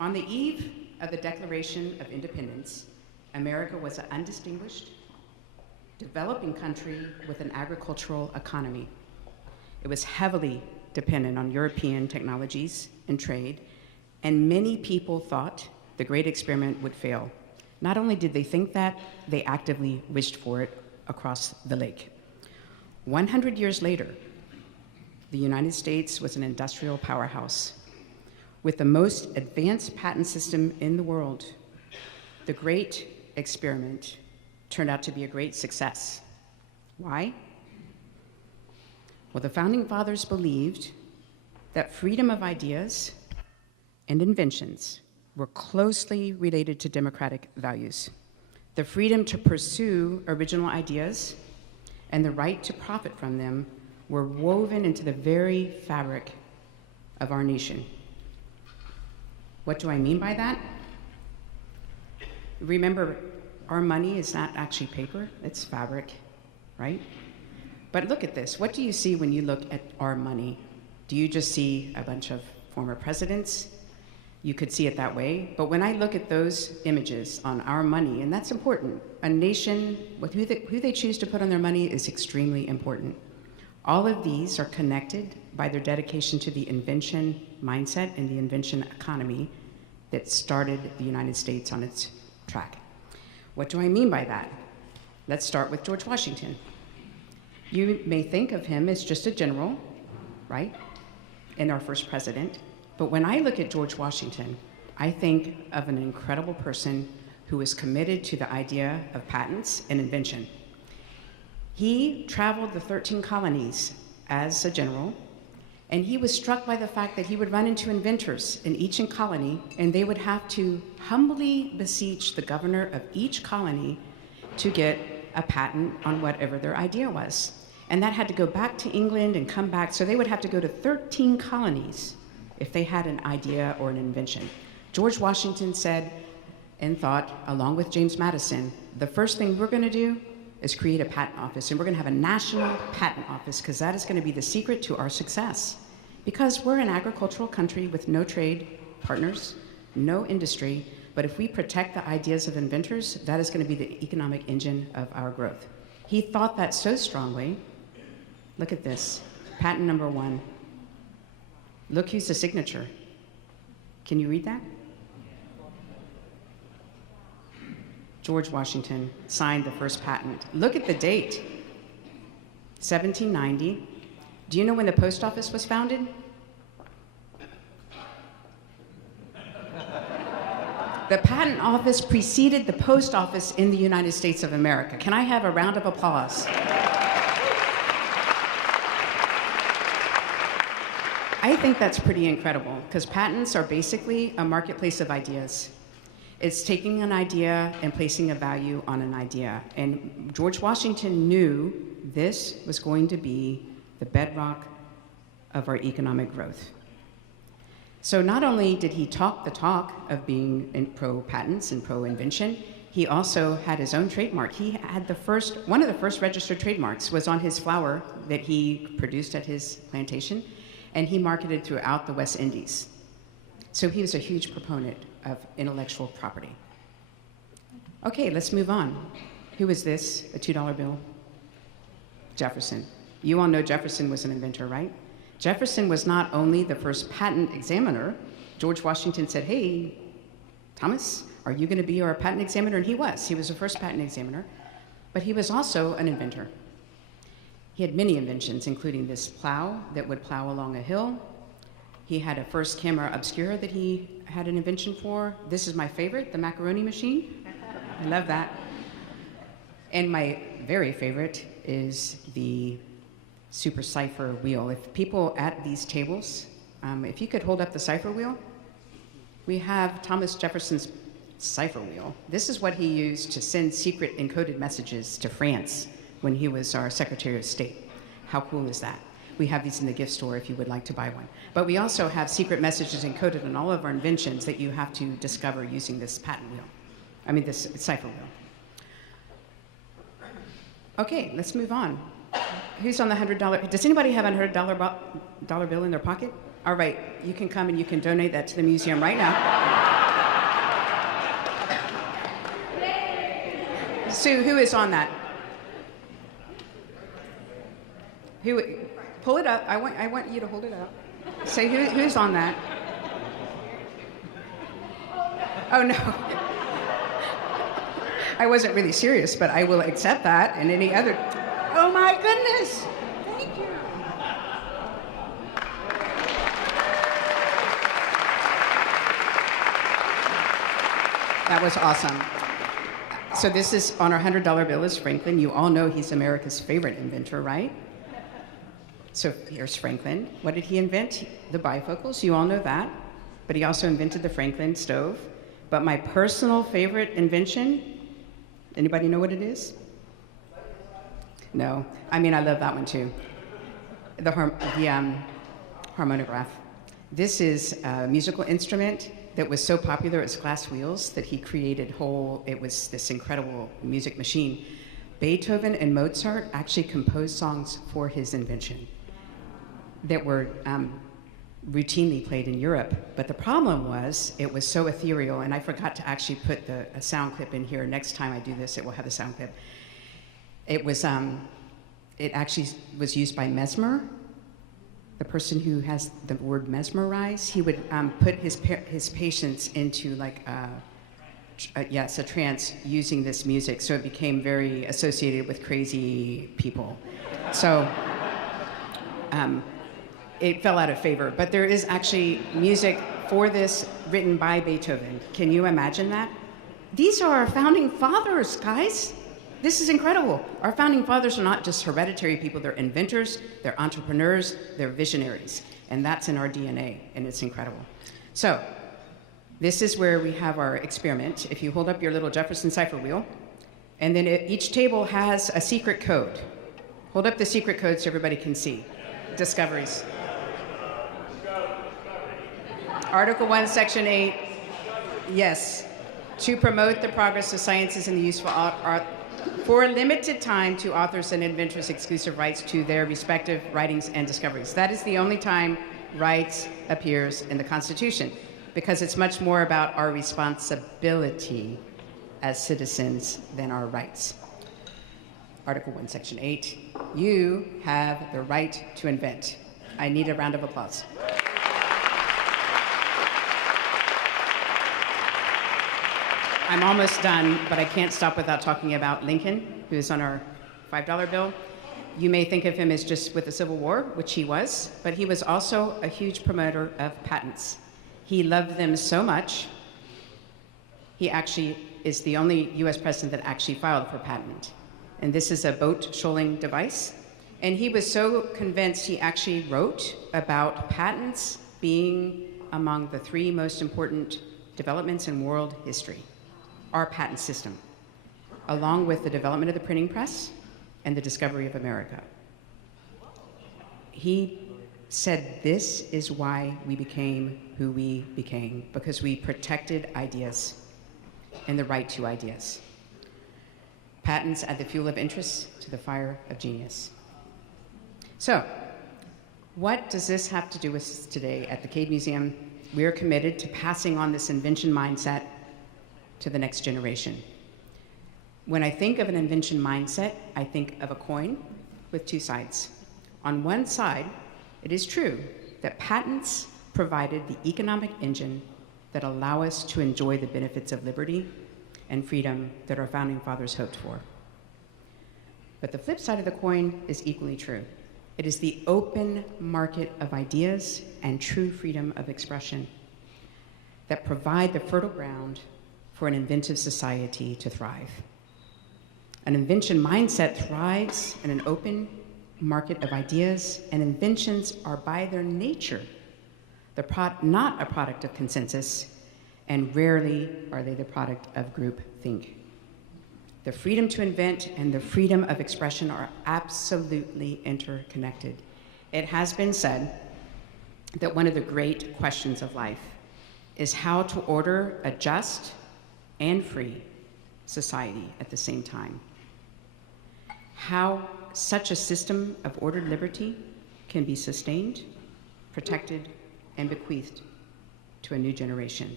On the eve of the Declaration of Independence, America was an undistinguished, developing country with an agricultural economy. It was heavily dependent on European technologies and trade, and many people thought the great experiment would fail. Not only did they think that, they actively wished for it across the lake. 100 years later, the United States was an industrial powerhouse. With the most advanced patent system in the world, the great experiment turned out to be a great success. Why? Well, the founding fathers believed that freedom of ideas and inventions were closely related to democratic values. The freedom to pursue original ideas and the right to profit from them were woven into the very fabric of our nation. What do I mean by that? Remember, our money is not actually paper, it's fabric, right? But look at this. What do you see when you look at our money? Do you just see a bunch of former presidents? You could see it that way. But when I look at those images on our money, and that's important, a nation, with who they choose to put on their money is extremely important. All of these are connected by their dedication to the invention mindset and the invention economy that started the United States on its track. What do I mean by that? Let's start with George Washington. You may think of him as just a general, right? And our first president. But when I look at George Washington, I think of an incredible person who was committed to the idea of patents and invention. He traveled the 13 colonies as a general, and he was struck by the fact that he would run into inventors in each colony, and they would have to humbly beseech the governor of each colony to get a patent on whatever their idea was. And that had to go back to England and come back, so they would have to go to 13 colonies if they had an idea or an invention. George Washington said and thought, along with James Madison, the first thing we're gonna do is create a patent office, and we're gonna have a national patent office, because that is gonna be the secret to our success. Because we're an agricultural country with no trade partners, no industry, but if we protect the ideas of inventors, that is gonna be the economic engine of our growth. He thought that so strongly. Look at this, patent number 1. Look who's the signature. Can you read that? George Washington signed the first patent. Look at the date, 1790. Do you know when the post office was founded? The patent office preceded the post office in the United States of America. Can I have a round of applause? I think that's pretty incredible, because patents are basically a marketplace of ideas. It's taking an idea and placing a value on an idea. And George Washington knew this was going to be the bedrock of our economic growth. So not only did he talk the talk of being pro-patents and pro-invention, he also had his own trademark. He had one of the first registered trademarks was on his flour that he produced at his plantation, and he marketed throughout the West Indies. So he was a huge proponent of intellectual property. Okay, let's move on. Who is this? A $2 bill? Jefferson. You all know Jefferson was an inventor, right? Jefferson was not only the first patent examiner. George Washington said, hey, Thomas, are you gonna be our patent examiner? And he was the first patent examiner, but he was also an inventor. He had many inventions, including this plow that would plow along a hill. He had a first camera obscura that he had an invention for. This is my favorite, the macaroni machine. I love that. And my very favorite is the super cipher wheel. If people at these tables, if you could hold up the cipher wheel, we have Thomas Jefferson's cipher wheel. This is what he used to send secret encoded messages to France when he was our Secretary of State. How cool is that? We have these in the gift store if you would like to buy one. But we also have secret messages encoded in all of our inventions that you have to discover using this patent wheel. This cipher wheel. Okay, let's move on. Who's on the $100? Does anybody have a $100 bill in their pocket? All right, you can come and you can donate that to the museum right now. Sue, who is on that? Who? Pull it up. I want you to hold it up. Say who's on that? Oh no. I wasn't really serious, but I will accept that and any other. Oh my goodness. Thank you. That was awesome. So this is on our $100 bill is Franklin. You all know he's America's favorite inventor, right? So here's Franklin. What did he invent? The bifocals, you all know that. But he also invented the Franklin stove. But my personal favorite invention, anybody know what it is? No, I mean, I love that one too. The harmonograph. This is a musical instrument that was so popular, it's glass wheels, that he created it was this incredible music machine. Beethoven and Mozart actually composed songs for his invention that were routinely played in Europe. But the problem was, it was so ethereal, and I forgot to actually put a sound clip in here. Next time I do this, it will have a sound clip. It was, it actually was used by Mesmer, the person who has the word mesmerize. He would put his patients into like a trance using this music, so it became very associated with crazy people. So it fell out of favor, but there is actually music for this written by Beethoven. Can you imagine that? These are our founding fathers, guys. This is incredible. Our founding fathers are not just hereditary people, they're inventors, they're entrepreneurs, they're visionaries, and that's in our DNA, and it's incredible. So, this is where we have our experiment. If you hold up your little Jefferson cipher wheel, and then each table has a secret code. Hold up the secret code so everybody can see. Discoveries. Article 1, Section 8, yes. To promote the progress of sciences and the useful art for a limited time to authors and inventors exclusive rights to their respective writings and discoveries. That is the only time rights appears in the Constitution, because it's much more about our responsibility as citizens than our rights. Article 1, Section 8, you have the right to invent. I need a round of applause. I'm almost done, but I can't stop without talking about Lincoln, who is on our $5 bill. You may think of him as just with the Civil War, which he was, but he was also a huge promoter of patents. He loved them so much, he actually is the only US president that actually filed for patent. And this is a boat shoaling device. And he was so convinced, he actually wrote about patents being among the 3 most important developments in world history. Our patent system, along with the development of the printing press and the discovery of America. He said this is why we became who we became, because we protected ideas and the right to ideas. Patents add the fuel of interest to the fire of genius. So, what does this have to do with us today at the Cade Museum? We are committed to passing on this invention mindset to the next generation. When I think of an invention mindset, I think of a coin with 2 sides. On one side, it is true that patents provided the economic engine that allow us to enjoy the benefits of liberty and freedom that our founding fathers hoped for. But the flip side of the coin is equally true. It is the open market of ideas and true freedom of expression that provide the fertile ground for an inventive society to thrive. An invention mindset thrives in an open market of ideas, and inventions are by their nature not a product of consensus, and rarely are they the product of groupthink. The freedom to invent and the freedom of expression are absolutely interconnected. It has been said that one of the great questions of life is how to order a just and free society at the same time. How such a system of ordered liberty can be sustained, protected, and bequeathed to a new generation.